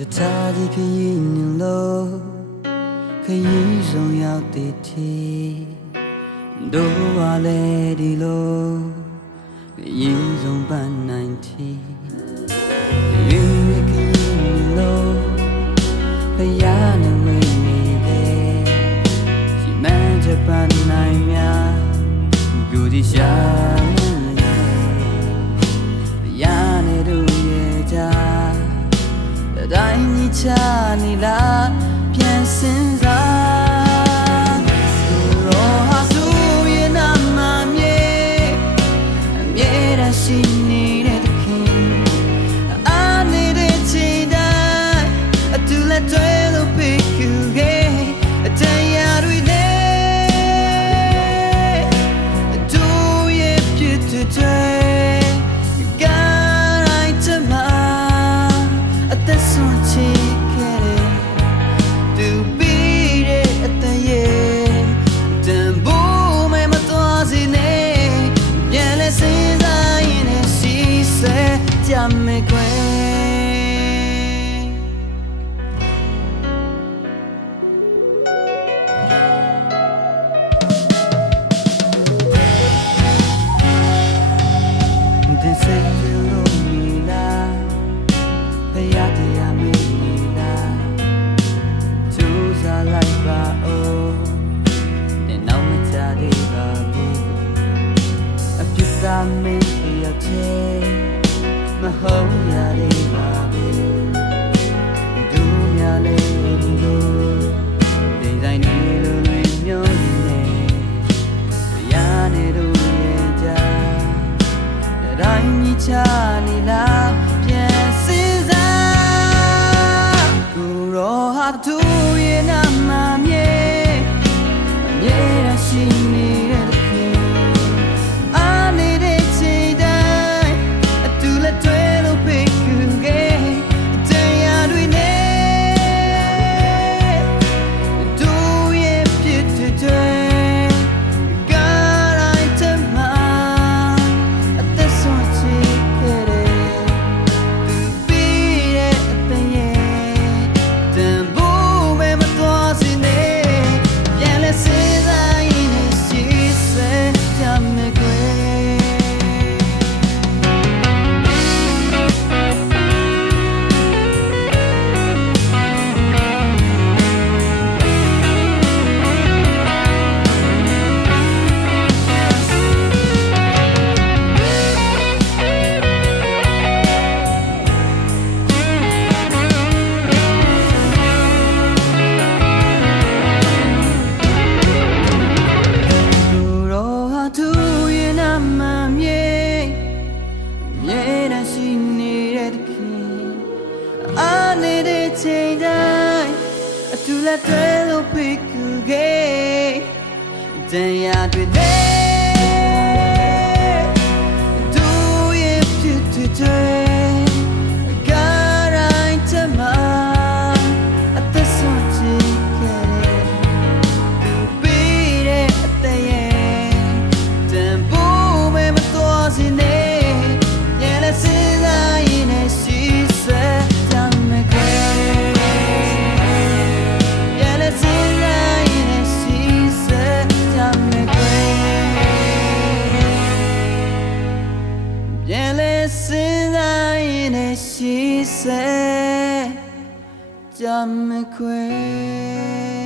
ယထာဒီခရီးနှလုံးခရီးဆုံးရောက်တည်ထီတို့ဝါလေဒီလိုခရီးဆုံးပန်းနိုင်ထီရေခရီးနှလုံးဖယားနဲ့ဝေးနေတယ်ရှိမှန်းချက်ပန်းနိုင်များကိုဒီရှာတိုင်းညီချနေလားပြန်စင်စားဆိုတော့ဟာဆိုရင်နာမမြေအမြဲတမ်းရှိနေတဲ့တခင်အားနေတဲ့ချိန်တိုင်းအတူလက်တွဲလို့ပြခုခဲ့အတရားတွေနဲ့အတူရဲ့ပြည့်တဲ့me quay de say you me la paya de ya me la choose a life ba oh de now me cha de ba bu a pita me ya cheမဟုတ်ရသေးပါဘူးဒူးများလေးလို့ဒီတိုင်းနေလို့လွင်မျောနေရနေတို့ရဲ့ကြားတိုင်းမြချနေလားပြန်စင်းစားကိုရောဟာသူရဲ့နာမမြေအမြဲတမ်းရှိနေတဲ့ချိန်တိုင်းအတူလက်တွဲလို့ဖိတ်ကူခဲ့တရားတွေနဲ့သူရဲ့ဖြစ်တဲ့ကာတိုင်းတမအသက်ဆုံးချစ်ခဲ့သူပြီးတဲ့အသက်ရဲ့တန်ဖိုးမဲ့မတော်စနေရဲ့လက်စလိုက်နေရှိစJam me quay